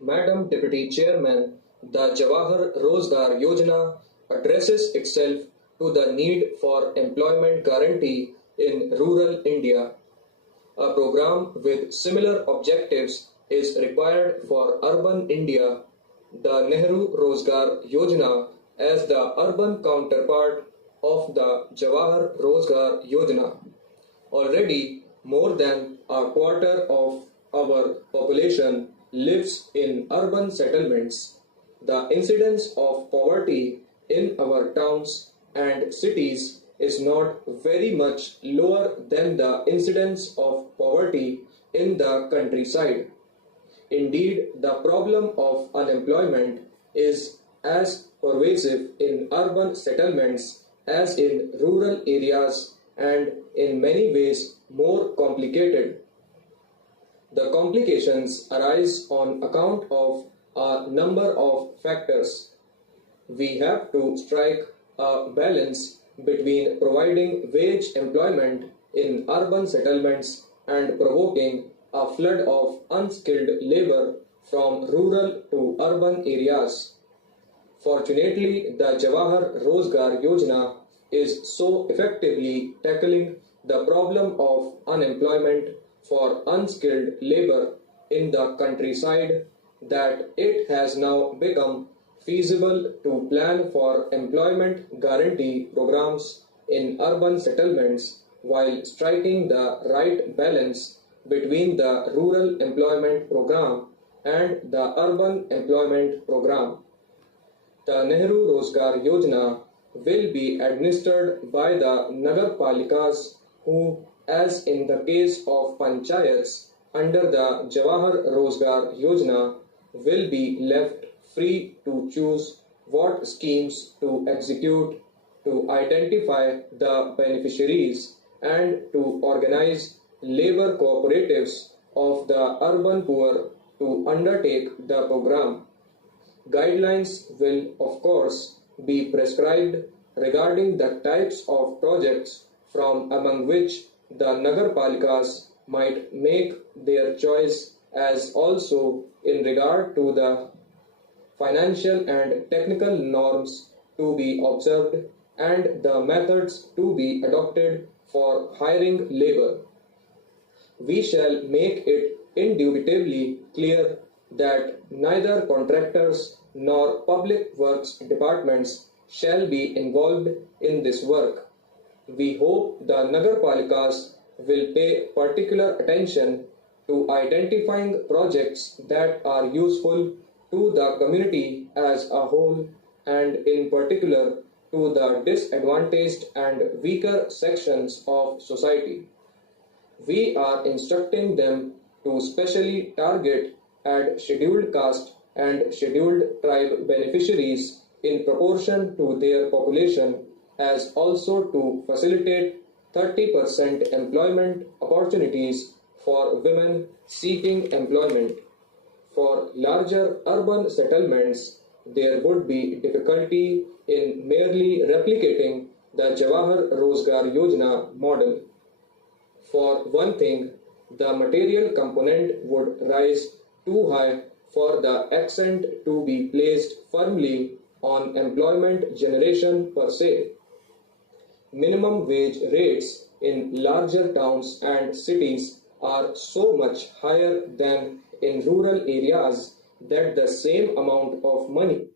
Madam Deputy Chairman, the Jawahar Rozgar Yojana addresses itself to the need for employment guarantee in rural India. A program with similar objectives is required for urban India. The Nehru Rozgar Yojana, as the urban counterpart of the Jawahar Rozgar Yojana. Already, more than a quarter of our population lives in urban settlements. The incidence of poverty in our towns and cities is not very much lower than the incidence of poverty in the countryside. Indeed, the problem of unemployment is as pervasive in urban settlements as in rural areas and in many ways more complicated. The complications arise on account of a number of factors. We have to strike a balance between providing wage employment in urban settlements and provoking a flood of unskilled labor from rural to urban areas. Fortunately, the Jawahar Rozgar Yojana is so effectively tackling the problem of unemployment for unskilled labor in the countryside that it has now become feasible to plan for employment guarantee programs in urban settlements while striking the right balance between the rural employment program and the urban employment program. The Nehru Rozgar Yojana will be administered by the Nagar Palikas who, as in the case of panchayats under the Jawahar Rozgar Yojana, will be left free to choose what schemes to execute, to identify the beneficiaries, and to organize labor cooperatives of the urban poor to undertake the program. Guidelines will, of course, be prescribed regarding the types of projects from among which the Nagar Palikas might make their choice, as also in regard to the financial and technical norms to be observed and the methods to be adopted for hiring labor. We shall make it indubitably clear that neither contractors nor public works departments shall be involved in this work. We hope the Nagar Palikas will pay particular attention to identifying projects that are useful to the community as a whole and in particular to the disadvantaged and weaker sections of society. We are instructing them to specially target at scheduled caste and scheduled tribe beneficiaries in proportion to their population, as also to facilitate 30% employment opportunities for women seeking employment. For larger urban settlements, there would be difficulty in merely replicating the Jawahar Rozgar Yojana model. For one thing, the material component would rise too high for the accent to be placed firmly on employment generation per se. Minimum wage rates in larger towns and cities are so much higher than in rural areas that the same amount of money